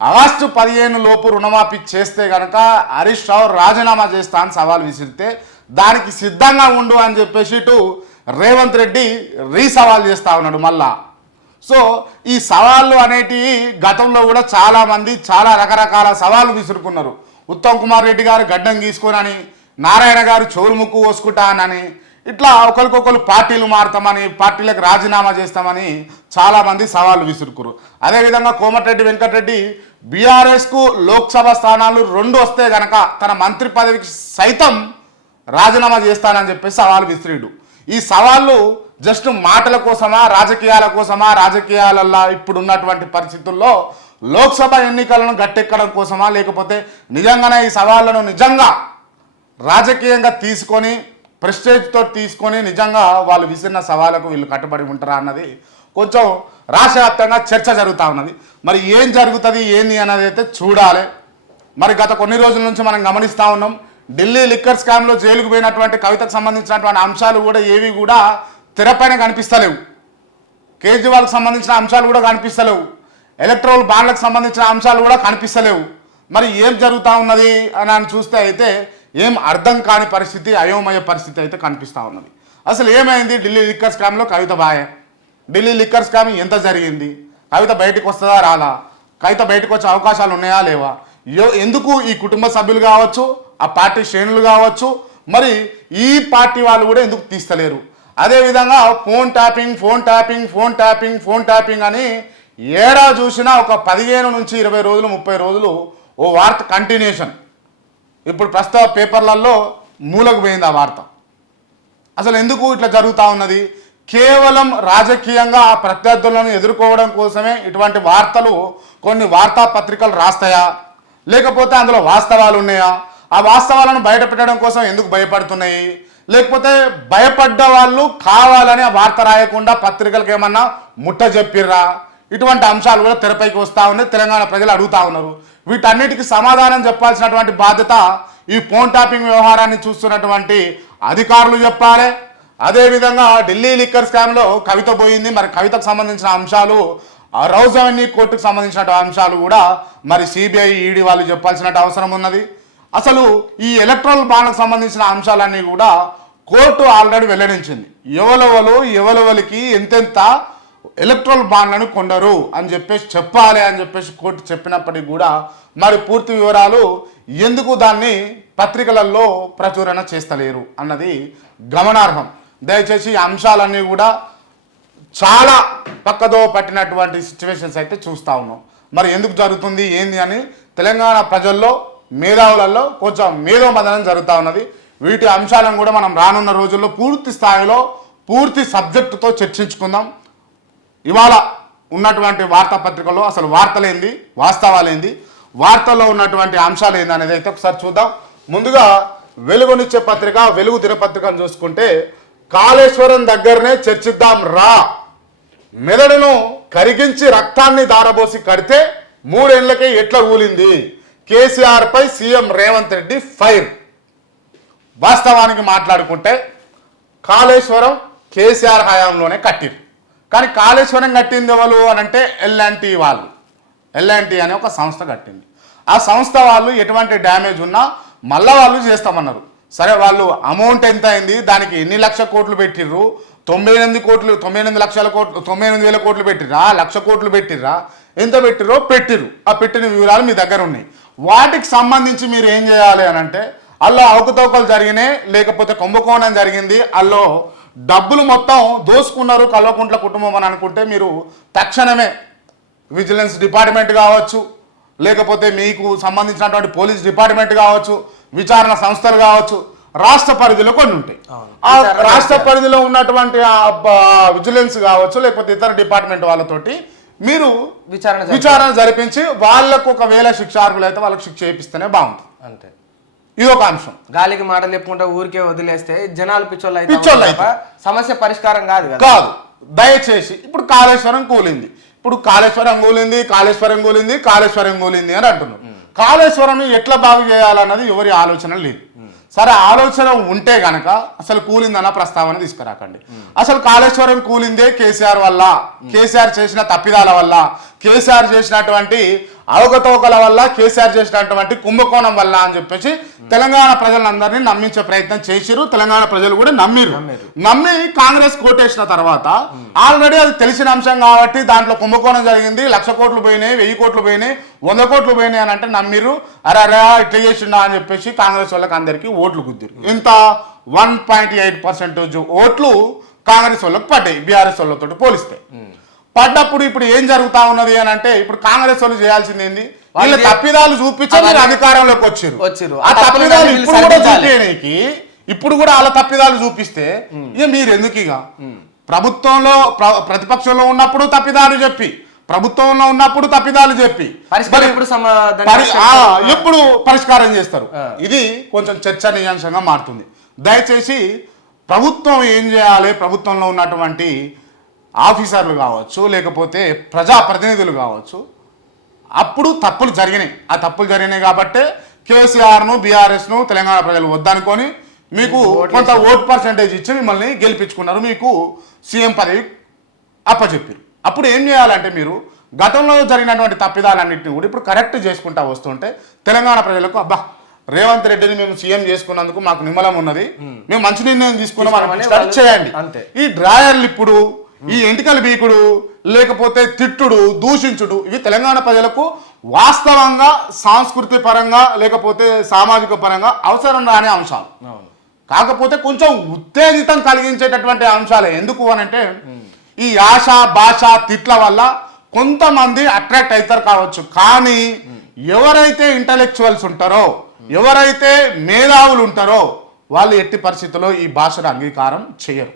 August పదిహేను లోపు రుణమాఫీ చేస్తే కనుక హరీష్ రావు రాజీనామా చేస్తా అని సవాల్ విసిరితే దానికి సిద్ధంగా ఉండు అని చెప్పేసి ఇటు రేవంత్ రెడ్డి రీసవాల్ చేస్తా ఉన్నాడు మళ్ళా. సో ఈ సవాళ్ళు అనేటివి గతంలో కూడా చాలామంది చాలా రకరకాల సవాళ్ళు విసురుకున్నారు. ఉత్తమ్ కుమార్ రెడ్డి గారు గడ్డం గీసుకోనని నారాయణ గారు చోరు ముక్కు పోసుకుంటానని ఇట్లా ఒకరికొకరు పార్టీలు మారుతామని పార్టీలకు రాజీనామా చేస్తామని చాలామంది సవాళ్ళు విసురుకురు అదేవిధంగా కోమటిరెడ్డి వెంకటరెడ్డి బీఆర్ఎస్కు లోక్సభ స్థానాలు రెండు వస్తే గనక తన మంత్రి పదవికి సైతం రాజీనామా చేస్తానని చెప్పేసి సవాలు విసిరిడు. ఈ సవాళ్ళు జస్ట్ మాటల కోసమా రాజకీయాల కోసమా రాజకీయాలల్లో ఇప్పుడున్నటువంటి పరిస్థితుల్లో లోక్సభ ఎన్నికలను గట్టెక్కడం కోసమా లేకపోతే నిజంగానే ఈ సవాళ్ళను నిజంగా రాజకీయంగా తీసుకొని ప్రెస్టేజ్తో తీసుకొని నిజంగా వాళ్ళు విసిరిన సవాళ్ళకు వీళ్ళు కట్టుబడి ఉంటారా అన్నది కొంచెం రాష్ట్ర వ్యాప్తంగా చర్చ జరుగుతూ ఉన్నది. మరి ఏం జరుగుతుంది ఏంది అన్నది అయితే చూడాలి. మరి గత కొన్ని రోజుల నుంచి మనం గమనిస్తూ ఉన్నాం. ఢిల్లీ లిక్కర్ స్కామ్లో జైలుకు పోయినటువంటి కవితకు సంబంధించినటువంటి అంశాలు కూడా ఏవి కూడా తెరపైన కనిపిస్తలేవు. కేజ్రీవాల్కి సంబంధించిన అంశాలు కూడా కనిపిస్తలేవు. ఎలక్ట్రోల్ బాండ్లకు సంబంధించిన అంశాలు కూడా కనిపిస్తలేవు. మరి ఏం జరుగుతూ ఉన్నది అని చూస్తే అయితే ఏం అర్థం కాని పరిస్థితి అయోమయ పరిస్థితి అయితే కనిపిస్తూ ఉన్నది. అసలు ఏమైంది? ఢిల్లీ లిక్కర్ స్కామ్లో కవిత బాయ్. ఢిల్లీ లిక్కర్ స్కామ్ ఎంత జరిగింది? కవిత బయటకు వస్తుందా రాలా కవిత బయటకు వచ్చే అవకాశాలు ఉన్నాయా లేవా? ఎందుకు ఈ కుటుంబ సభ్యులు కావచ్చు ఆ పార్టీ శ్రేణులు కావచ్చు మరి ఈ పార్టీ వాళ్ళు కూడా ఎందుకు తీస్తలేరు? అదేవిధంగా phone tapping phone tapping phone tapping phone tapping అని ఏడా చూసినా ఒక పదిహేను నుంచి ఇరవై రోజులు ముప్పై రోజులు ఓ వార్త కంటిన్యూషన్ ఇప్పుడు ప్రస్తుత పేపర్లలో మూలకు పోయింది ఆ వార్త. అసలు ఎందుకు ఇట్లా జరుగుతూ ఉన్నది? కేవలం రాజకీయంగా ఆ ప్రత్యర్థులను ఎదుర్కోవడం కోసమే ఇటువంటి వార్తలు కొన్ని వార్తాపత్రికలు రాస్తాయా? లేకపోతే అందులో వాస్తవాలు ఉన్నాయా? ఆ వాస్తవాలను బయట పెట్టడం కోసం ఎందుకు భయపడుతున్నాయి? లేకపోతే భయపడ్డ వాళ్ళు కావాలని ఆ వార్త రాయకుండా పత్రికలకు ఏమన్నా ముట్ట చెప్పిర్రా ఇటువంటి అంశాలు కూడా తెరపైకి వస్తూ ఉన్నాయి తెలంగాణ ప్రజలు అడుగుతా ఉన్నారు. వీటన్నిటికి సమాధానం చెప్పాల్సినటువంటి బాధ్యత ఈ ఫోన్ టాపింగ్ వ్యవహారాన్ని చూస్తున్నటువంటి అధికారులు చెప్పాలి. అదేవిధంగా ఢిల్లీ లిక్కర్ స్కామ్లో కవిత పోయింది. మరి కవితకు సంబంధించిన అంశాలు రౌజవన్నీ కోర్టుకు సంబంధించిన అంశాలు కూడా మరి సిబిఐ ఈడీ వాళ్ళు చెప్పాల్సిన అవసరం ఉన్నది. అసలు ఈ ఎలక్ట్రల్ బాండ్లకు సంబంధించిన అంశాలన్నీ కూడా కోర్టు ఆల్రెడీ వెల్లడించింది. ఎవలెవలు ఎవలెవలికి ఎంతెంత ఎలక్ట్రల్ బాండ్లను కొండరు అని చెప్పేసి చెప్పాలి అని చెప్పేసి కోర్టు చెప్పినప్పటికీ కూడా మరి పూర్తి వివరాలు ఎందుకు దాన్ని పత్రికలలో ప్రచురణ చేస్తలేరు అన్నది గమనార్హం. దయచేసి ఈ అంశాలన్నీ కూడా చాలా పక్కదో పట్టినటువంటి సిచ్యువేషన్స్ అయితే చూస్తూ ఉన్నాం. మరి ఎందుకు జరుగుతుంది ఏంది అని తెలంగాణ ప్రజల్లో మేధావులలో కొంచెం మేధో మదనం జరుగుతూ ఉన్నది. వీటి అంశాలను కూడా మనం రానున్న రోజుల్లో పూర్తి స్థాయిలో పూర్తి సబ్జెక్టుతో చర్చించుకుందాం. ఇవాళ ఉన్నటువంటి వార్తాపత్రికల్లో అసలు వార్తలేంది వాస్తవాలేంది వార్తల్లో ఉన్నటువంటి అంశాలు ఏంది అనేది అయితే ఒకసారి చూద్దాం. ముందుగా వెలుగునిచ్చే పత్రిక వెలుగు దినపత్రికను చూసుకుంటే కాళేశ్వరం దగ్గరనే చర్చిద్దాం రా. మెదడును కరిగించి రక్తాన్ని దారబోసి కడితే మూడేళ్ళకే ఎట్లా ఊలింది? కేసీఆర్ పై సీఎం రేవంత్ రెడ్డి ఫైర్. వాస్తవానికి మాట్లాడుకుంటే కాళేశ్వరం కేసీఆర్ హయాంలోనే కట్టిరు. కానీ కాళేశ్వరం కట్టింది ఎవరు అని అంటే ఎల్ఎన్టీ వాళ్ళు. ఎల్ఎన్టీ అనే ఒక సంస్థ కట్టింది. ఆ సంస్థ వాళ్ళు ఎటువంటి డ్యామేజ్ ఉన్నా మళ్ళా వాళ్ళు చేస్తామన్నారు. సరే వాళ్ళు అమౌంట్ ఎంత అయింది? దానికి ఎన్ని లక్ష కోట్లు పెట్టిర్రు? తొంభై ఎనిమిది కోట్లు తొంభై ఎనిమిది లక్షల కోట్లు తొంభై ఎనిమిది వేల కోట్లు పెట్టిర్రా? లక్ష కోట్లు పెట్టిర్రా? ఎంత పెట్టిర్రో పెట్టిరు ఆ పెట్టిన వివరాలు మీ దగ్గర ఉన్నాయి. వాటికి సంబంధించి మీరు ఏం చేయాలి అని అంటే అల్లో అవకతవకలు జరిగినాయి లేకపోతే కుంభకోణం జరిగింది అల్లో డబ్బులు మొత్తం దోసుకున్నారు కల్వకుంట్ల కుటుంబం అని అనుకుంటే మీరు తక్షణమే విజిలెన్స్ డిపార్ట్మెంట్ కావచ్చు లేకపోతే మీకు సంబంధించినటువంటి పోలీస్ డిపార్ట్మెంట్ కావచ్చు విచారణ సంస్థలు కావచ్చు రాష్ట్ర పరిధిలో కొన్ని ఉంటాయి. ఆ రాష్ట్ర పరిధిలో ఉన్నటువంటి విజిలెన్స్ కావచ్చు లేకపోతే ఇతర డిపార్ట్మెంట్ వాళ్ళతోటి మీరు విచారణ విచారణ జరిపించి వాళ్ళకు ఒకవేళ శిక్షార్హులు అయితే వాళ్ళకి శిక్ష చేపిస్తేనే బాగుంటుంది. అంతే. ఇది ఒక అంశం. గాలికి మాటలు చెప్పుకుంటే ఊరికే వదిలేస్తే జనాలు పిచ్చోళ్ళు అయితే సమస్య పరిష్కారం కాదు కదా. కాదు. దయచేసి ఇప్పుడు కాళేశ్వరం కూలింది. ఇప్పుడు కాళేశ్వరం కూలింది కాళేశ్వరం కూలింది కాళేశ్వరం కూలింది అని అంటున్నారు. కాళేశ్వరం ఎట్లా బాగు చేయాలన్నది ఎవరి ఆలోచన లేదు. సరే ఆలోచన ఉంటే గనక అసలు కూలిందన్న ప్రస్తావన తీసుకురాకండి. అసలు కాళేశ్వరం కూలిందే కేసీఆర్ వల్ల కేసీఆర్ చేసిన తప్పిదాల వల్ల కేసీఆర్ చేసినటువంటి అవకతవకల వల్ల కేసీఆర్ చేసినటువంటి కుంభకోణం వల్ల అని చెప్పేసి తెలంగాణ ప్రజలందరినీ నమ్మించే ప్రయత్నం చేసిరు తెలంగాణ ప్రజలు కూడా నమ్మిరు నమ్మి కాంగ్రెస్ కోటేసిన తర్వాత ఆల్రెడీ అది తెలిసిన అంశం కాబట్టి దాంట్లో కుంభకోణం జరిగింది. లక్ష కోట్లు పోయినాయి వెయ్యి కోట్లు పోయినాయి వంద కోట్లు పోయినాయి అని అంటే నమ్మిరు అరే అరే ఇట్లా చేసిండా అని చెప్పేసి కాంగ్రెస్ వాళ్ళకి అందరికీ ఓట్లు గుద్దిరు ఇంత వన్ పాయింట్ ఎయిట్ పర్సెంటేజ్ ఓట్లు కాంగ్రెస్ వాళ్ళకి పడ్డాయి బీఆర్ఎస్ వాళ్ళతో పోలిస్తే. పడ్డప్పుడు ఇప్పుడు ఏం జరుగుతా ఉన్నది అని అంటే ఇప్పుడు కాంగ్రెస్ వాళ్ళు చేయాల్సింది ఏంది? వాళ్ళ తప్పిదాలు చూపించి మీరు అధికారంలోకి వచ్చారు. వచ్చిర్రు. ఆ తప్పిదాలు ఇప్పుడు కూడా. చూపించడానికి ఇప్పుడు కూడా వాళ్ళ తప్పిదాలు చూపిస్తే ఇక మీరు ఎందుకు ఇక? ప్రభుత్వంలో ప్ర- ప్రతిపక్షంలో ఉన్నప్పుడు తప్పిదాలు చెప్పి ప్రభుత్వంలో ఉన్నప్పుడు తప్పిదాలు చెప్పి. ఎప్పుడు పరిష్కారం చేస్తారు. ఇది కొంచెం చర్చనీయాంశంగా మారుతుంది. దయచేసి ప్రభుత్వం ఏం చేయాలి? ప్రభుత్వంలో ఉన్నటువంటి ఆఫీసర్లు కావచ్చు లేకపోతే ప్రజాప్రతినిధులు కావచ్చు అప్పుడు తప్పులు జరిగినాయి. ఆ తప్పులు జరిగినాయి కాబట్టే కేసీఆర్ను బీఆర్ఎస్ను తెలంగాణ ప్రజలు వద్దనుకొని మీకు కొంత ఓట్ పర్సంటేజ్ ఇచ్చి మిమ్మల్ని గెలిపించుకున్నారు. మీకు సీఎం పదవి అప్పచెప్పారు. అప్పుడు ఏం చేయాలంటే మీరు గతంలో జరిగినటువంటి తప్పిదాలన్నింటినీ కూడా ఇప్పుడు కరెక్ట్ చేసుకుంటా వస్తుంటే తెలంగాణ ప్రజలకు అబ్బా రేవంత్ రెడ్డిని మేము సీఎం చేసుకున్నందుకు మాకు నిమ్మలం ఉన్నది. మేము. మంచి నిర్ణయం తీసుకున్నాం చేయండి. అంతే. ఈ డ్రాయర్లు ఇప్పుడు ఈ ఎంటికల బీకుడు లేకపోతే తిట్టుడు దూషించుడు ఇవి తెలంగాణ ప్రజలకు వాస్తవంగా సాంస్కృతిక పరంగా లేకపోతే సామాజిక పరంగా అవసరం రాని అంశాలు. కాకపోతే కొంచెం ఉత్తేజితం కలిగించేటటువంటి అంశాలే. ఎందుకు అనంటే ఈ ఆశ భాష తిట్ల వల్ల కొంతమంది అట్రాక్ట్ అవుతారు కావచ్చు. కానీ ఎవరైతే ఇంటలెక్చువల్స్ ఉంటారో ఎవరైతే మేధావులు ఉంటారో వాళ్ళు ఎట్టి పరిస్థితుల్లో ఈ భాషను అంగీకారం చేయరు.